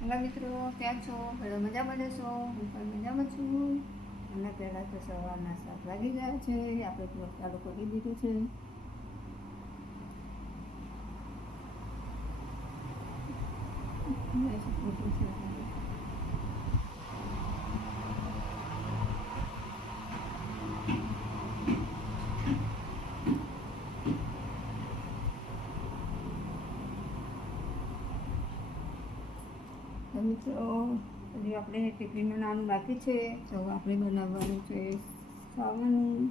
Hello મિત્રો ક્યાં છો બધા મજામાં જશો હું પણ મજામાં છું અને પહેલાં તો સવારના સાત વાગી ગયા છે આપણે થોડુંક ચાલુ કરી દીધું છે તો મિત્રો, હજી આપણે ટિફિનનું નાનું બાકી છે. તો આપણે બનાવવાનું છે ખાવાનું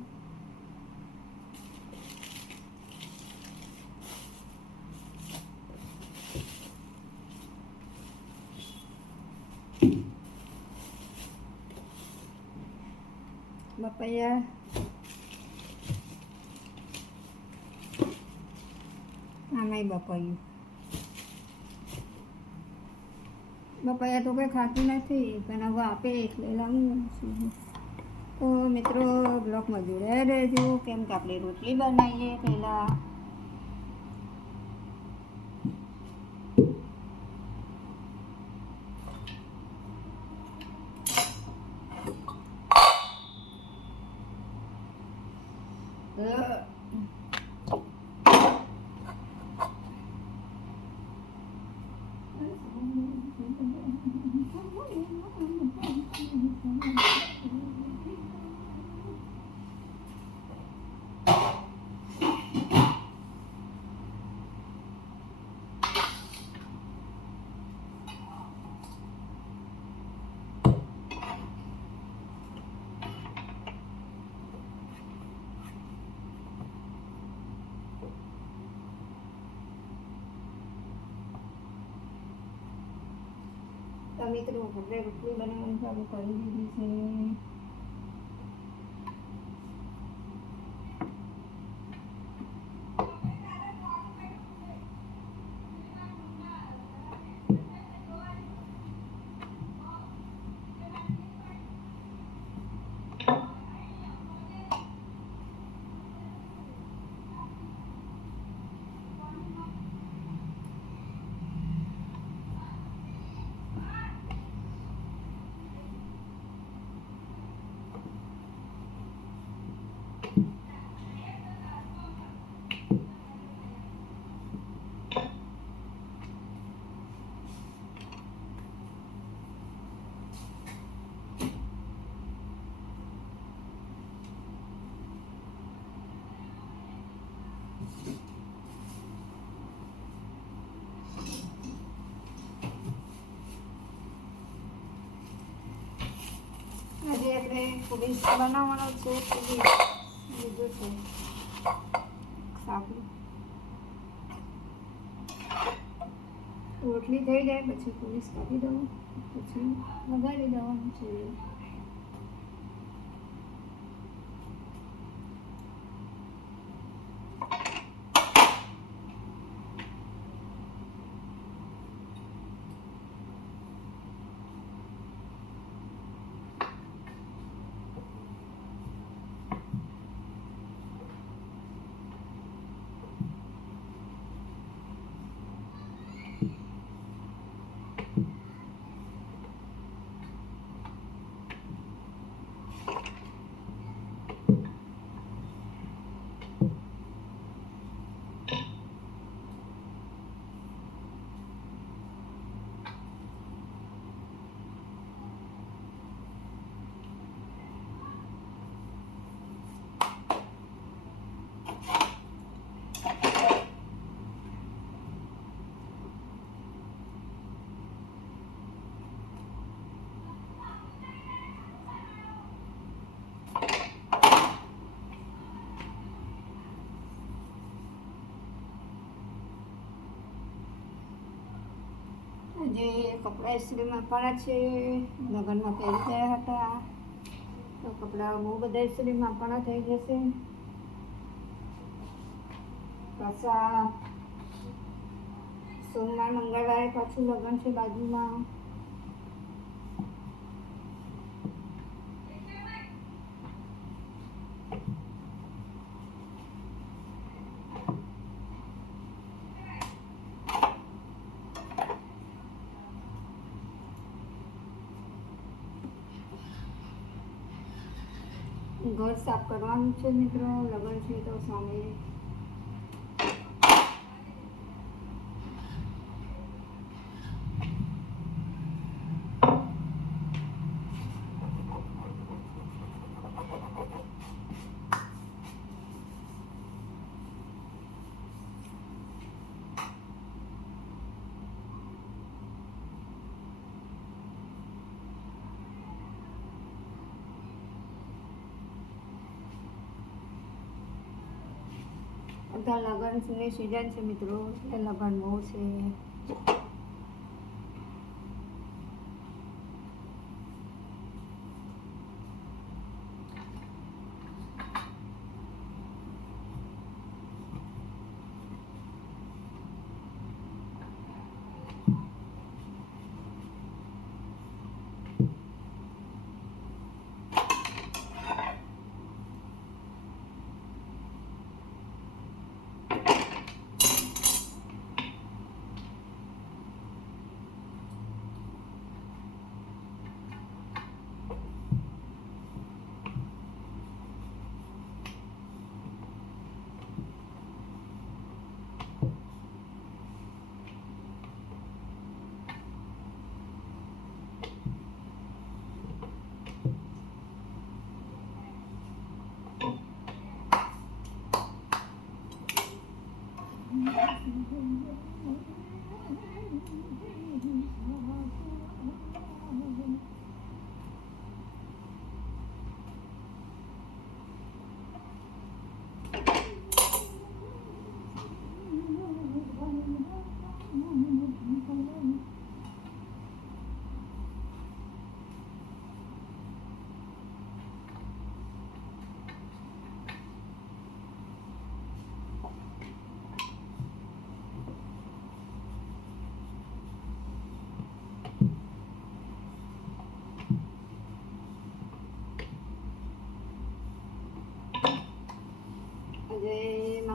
બપૈયા. આમાંય બપૈયું. બપૈયા તો કંઈ ખાતું નથી, પણ હવે આપે એટલે લાવું તો મિત્રો બ્લોકમાં જોડાયા રહેજો. કેમ કે આપણે રોટલી બનાવીએ પહેલાં. તો મિત્રો આપણે રોટલી બનાવવાનું ચાલુ કરી દીધી આપણે પુરીસ બનાવવાનો છે લીધું છે. રોટલી થઈ જાય, પછી પોલીસ કાઢી દઉં પછી વગાડી દેવાનું છે. આજે કપડાં ઇસ્ત્રીમાં પડ્યા છે, લગ્નમાં પહેરી ગયા હતા. તો કપડાં બહુ બધા ઇસ્ત્રીમાં પણ થઈ જશે. પાછા સોમવાર, મંગળવારે પાછું લગ્ન છે બાજુમાં. ઘર સાફ કરવાનું છે મિત્રો લગ્ન છે તો સામે અત્યારે છે સિઝન છે મિત્રો. એટલે લગ્ન બહુ છે.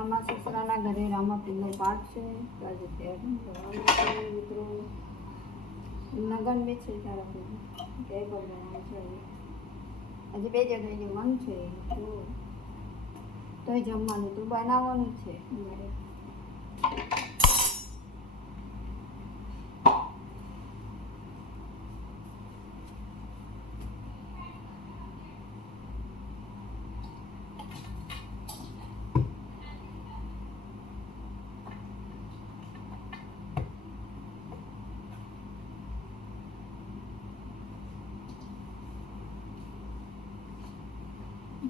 મામા સસરાના ઘરે રામાપીરનો પાઠ છે. છે, મિત્રો. લગન બી છે તારા કે કરવાનું છે આજે. બે જગ્યાએ મન છે, તો જમવાનું તો બનાવવાનું જ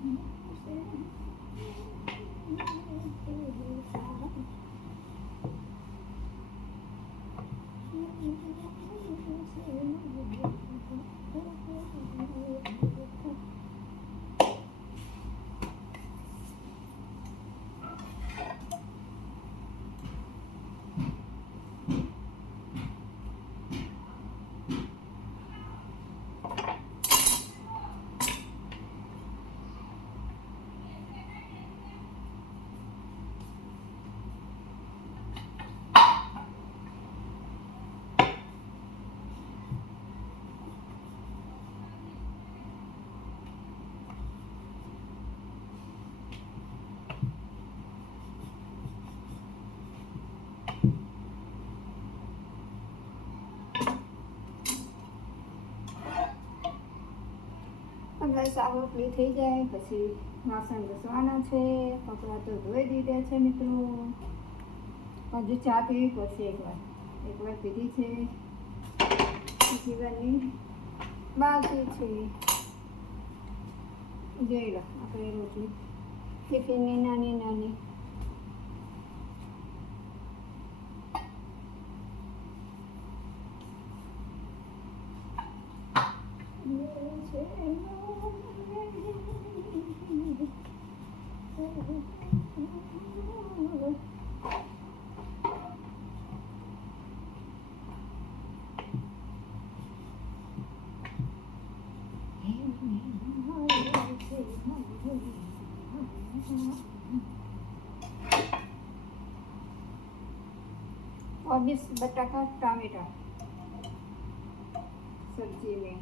છે અમારે આપણે શાક રોટલી થઈ જાય, પછી વાસણ ઘસવાના છે, કપડાં તો ધોઈ દીધા છે મિત્રો. હજુ ચા પીવી પડશે એકવાર. એકવાર પીધી છે. જીવનની બાકી છે. જોઈ લો, આપણે રોટલી ટિફિનની નાની નાની और बीस बटाका टमाटर सब्जी में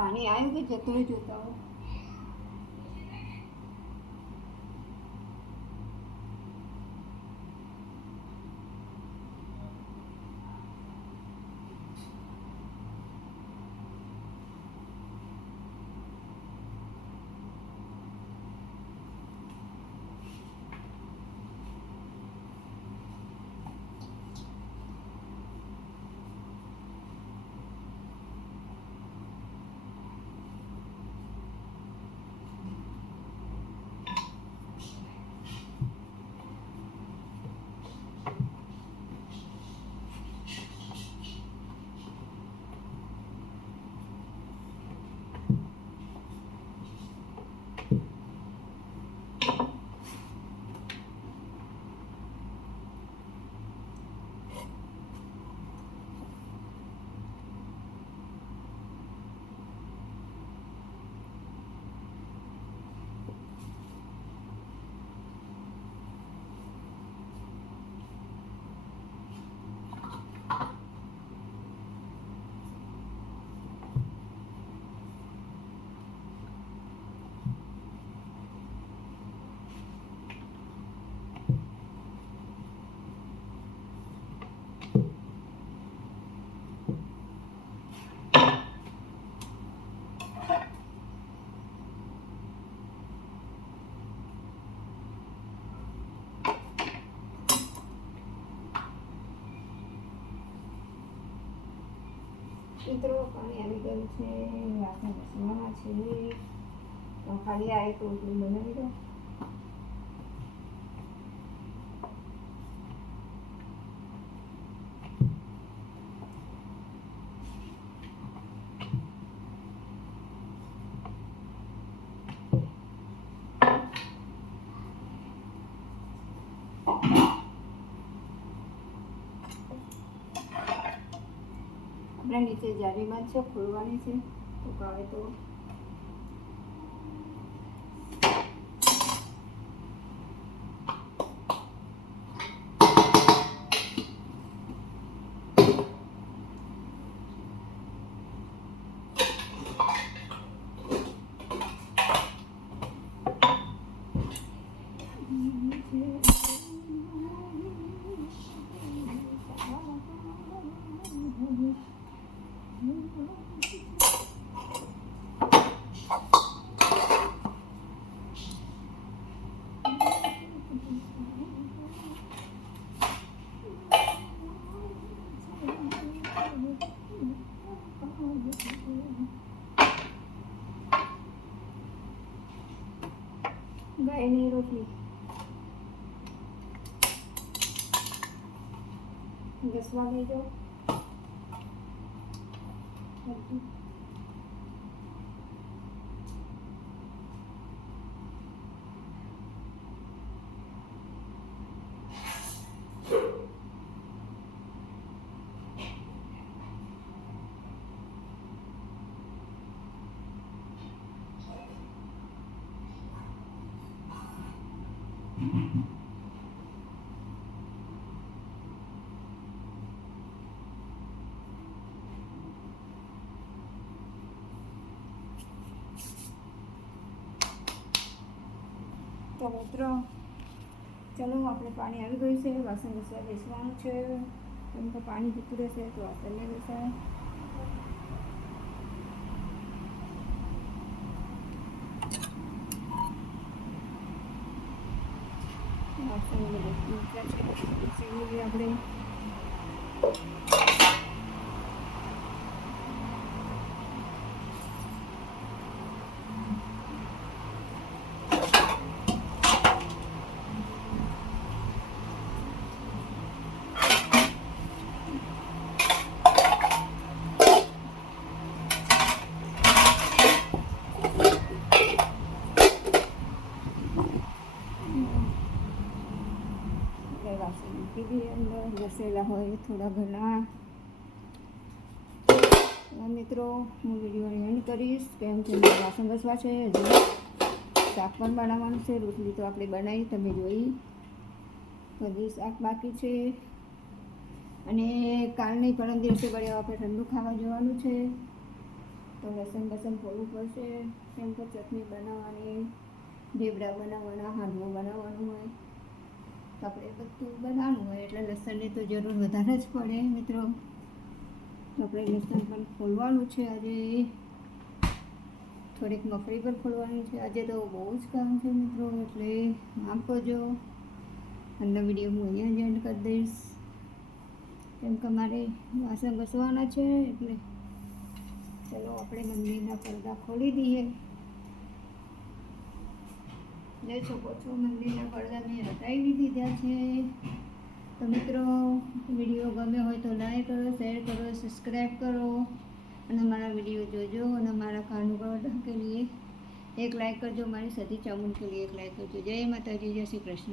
પાણી આવ્યું કે જતું રહ્યું? જોતા મિત્રો પાણી આવી ગયું છે. વાસણ ઘસવાના છે. તો ખાલી આ એક રોટલી બનાવી દો આપણે નીચે જારીમાં છે ખોલવાની છે. તો કાવે તો ከናይሮቢ እንደሱ ባላየው મિત્રો. ચલો, આપણે પાણી આવી ગયું છે. વાસણ ઘસવા બેસવાનું છે. કેમ કે પાણી જતું રહેશે તો વાસણ નહીં બેસાય વાસણ આપણે વાસણ મૂકી અંદર. ઘસેલા હોય, થોડા ઘણા. મિત્રો, હું વીડિયો એન્ડ કરીશ. કેમ કે વાસણ ઘસવા છે, હજુ. શાક પણ બનાવવાનું છે, રોટલી તો આપણે બનાવી, તમે જોઈ. હજી શાક બાકી છે. અને કાલની પરમ દિવસે વળી આપણે ઠંડુ ખાવા જવાનું છે. તો લસણ બસણ ફોડવું પડશે. કેમ કે ચટણી બનાવવાની ઢેબરા બનાવવાના, હાંડવો બનાવવાનું હોય. તો આપણે બધું બનાવવાનું હોય એટલે લસણની તો જરૂર વધારે જ પડે મિત્રો. તો આપણે લસણ પણ ખોલવાનું છે આજે. થોડીક મફરી પણ ખોલવાની છે. આજે તો બહુ જ કામ છે મિત્રો, એટલે માફ કરજો. આજનો વીડિયો હું અહીંયા જ એન્ડ કરી દઈશ. કેમ કે મારે વાસણ ઘસવાના છે, એટલે ચલો આપણે મંદિરના પડદા ખોલી દઈએ. જોઈ શકો છો મંદિરના પડદા મેં હટાવી દીધા છે. તો મિત્રો, વીડિયો ગમે હોય તો લાઈક કરો શેર કરો સબસ્ક્રાઈબ કરો. અને મારા વીડિયો જોજો અને મારા કાનુ કે લીએ એક લાઈક કરજો, મારી સતી ચામુંડ કે લીએ એક લાઈક કરજો. જય માતાજી, જય શ્રી કૃષ્ણ.